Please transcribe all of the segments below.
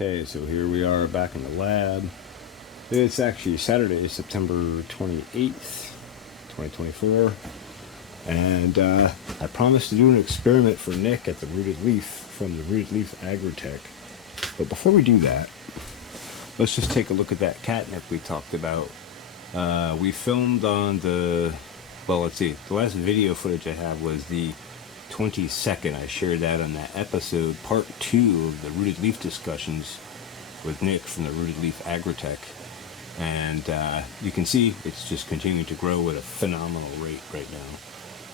Okay, so here we are back in the lab. It's actually Saturday, September 28th, 2024. And I promised to do an experiment for Nick at the Rootedleaf from the Rootedleaf Agritech. But before we do that, let's just take a look at that catnip we talked about. We filmed on the, well, let's see, the last video footage I have was the 22nd. I shared that on that episode, part 2 of the Rootedleaf discussions with Nick from the Rootedleaf Agritech. And you can see it's just continuing to grow at a phenomenal rate right now.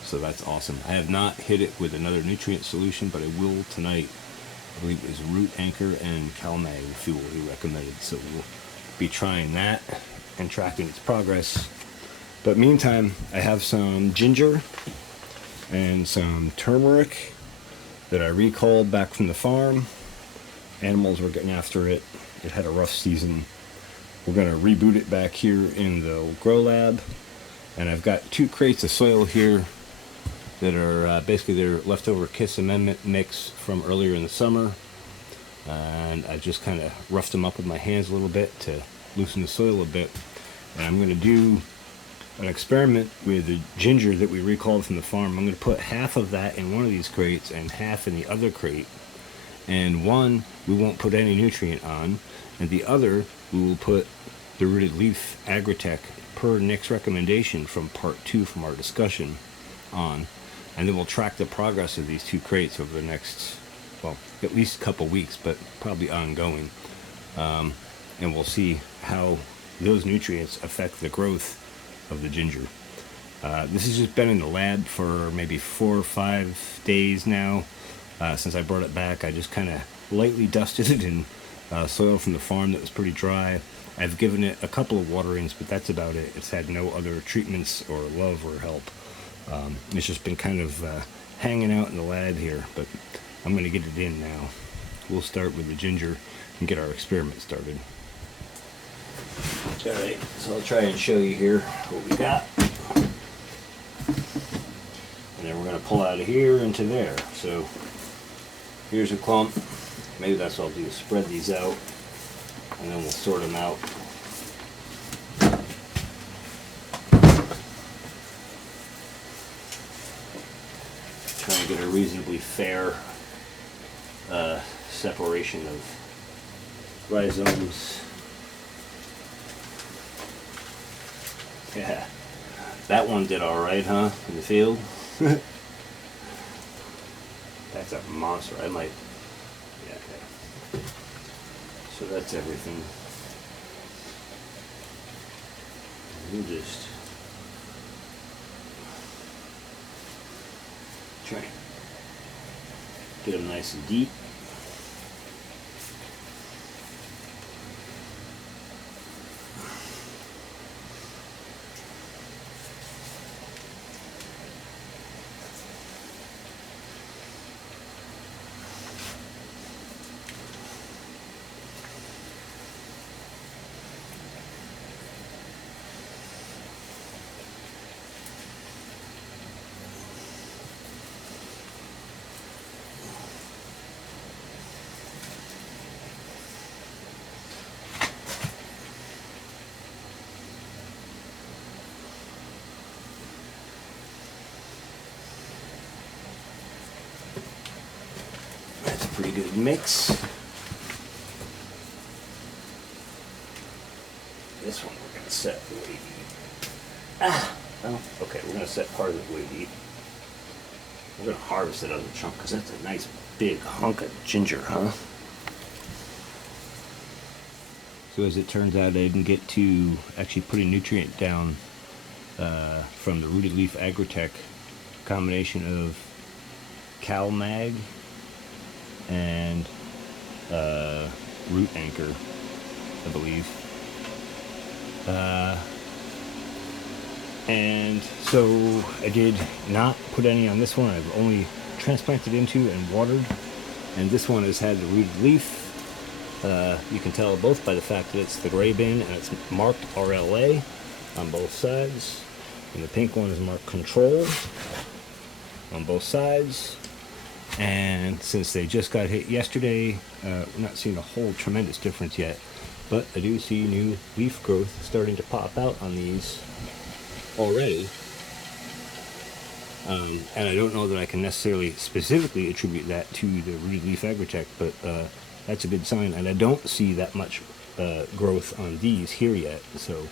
So that's awesome. I have not hit it with another nutrient solution, but I will tonight. I believe it was Root Anchor and Calmag fuel he recommended. So we'll be trying that and tracking its progress. But meantime, I have some ginger and some turmeric that I recalled back from the farm. Animals were getting after it. It had a rough season. We're going to reboot it back here in the grow lab. And I've got 2 crates of soil here that are basically their leftover KISS amendment mix from earlier in the summer. And I just kind of roughed them up with my hands a little bit to loosen the soil a bit. And I'm going to do an experiment with the ginger that we recalled from the farm. I'm going to put half of that in one of these crates and half in the other crate. And one we won't put any nutrient on, and the other we will put the Rootedleaf Agritech per Nick's recommendation from part 2 from our discussion on. And then we'll track the progress of these 2 crates over the next, well, at least a couple weeks, but probably ongoing. And we'll see how those nutrients affect the growth of the ginger. This has just been in the lab for maybe 4 or 5 days now. Since I brought it back, I just kind of lightly dusted it in soil from the farm that was pretty dry. I've given it a couple of waterings, but that's about it. It's had no other treatments or love or help. It's just been kind of hanging out in the lab here, but I'm going to get it in now. We'll start with the ginger and get our experiment started. Alright, so I'll try and show you here what we got. And then we're going to pull out of here into there. So here's a clump. Maybe that's what I'll do, spread these out, and then we'll sort them out. Try and get a reasonably fair separation of rhizomes. Yeah, that one did alright, huh, in the field? That's a monster. I might, yeah, okay. So that's everything. We'll just try and get them nice and deep. Pretty good mix. This one we're going to set the way deep. Oh, okay, we're going to set part of it way deep. We're going to harvest that other chunk because that's a nice big hunk of ginger, huh? So as it turns out, I didn't get to actually put a nutrient down from the Rootedleaf Agritech combination of Calmag and Root Anchor, I believe. And so I did not put any on this one. I've only transplanted into and watered. And this one has had the Rootedleaf. You can tell both by the fact that it's the gray bin and it's marked RLA on both sides. And the pink one is marked Control on both sides. And since they just got hit yesterday, we're not seeing a whole tremendous difference yet, but I do see new leaf growth starting to pop out on these already. And I don't know that I can necessarily specifically attribute that to the Rootedleaf Agritech, but that's a good sign. And I don't see that much growth on these here yet, so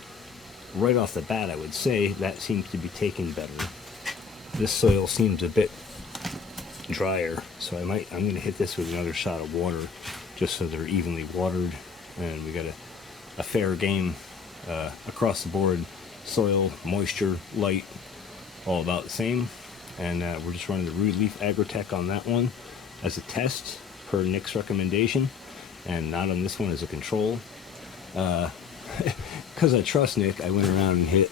right off the bat I would say that seems to be taking better. This soil seems a bit drier, so I'm going to hit this with another shot of water just so they're evenly watered and we got a fair game across the board. Soil, moisture, light, all about the same. And we're just running the Rootedleaf Agritech on that one as a test per Nick's recommendation, and not on this one as a control. Because I trust Nick, I went around and hit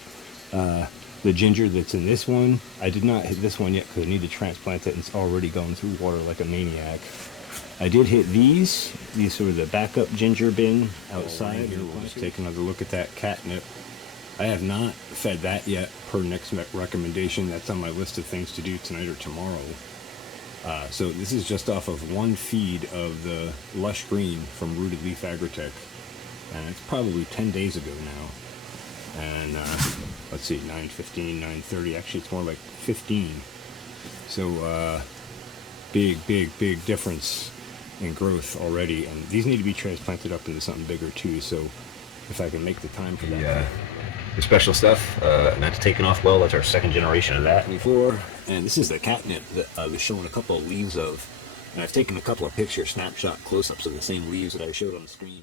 the ginger that's in this one. I did not hit this one yet because I need to transplant it, and it's already going through water like a maniac. I did hit these are the backup ginger bin outside. We'll just take another look at that catnip. I have not fed that yet per Nick's recommendation. That's on my list of things to do tonight or tomorrow. So this is just off of one feed of the Lush Green from Rootedleaf Agritech, and it's probably 10 days ago now. And let's see, 9:15, 9:30. Actually, it's more like 15. So big difference in growth already. And these need to be transplanted up into something bigger too. So if I can make the time for that. The special stuff, and that's taken off well. That's our second generation of that. Before, and this is the catnip that I was showing a couple of leaves of, and I've taken a couple of picture snapshot close-ups of the same leaves that I showed on the screen.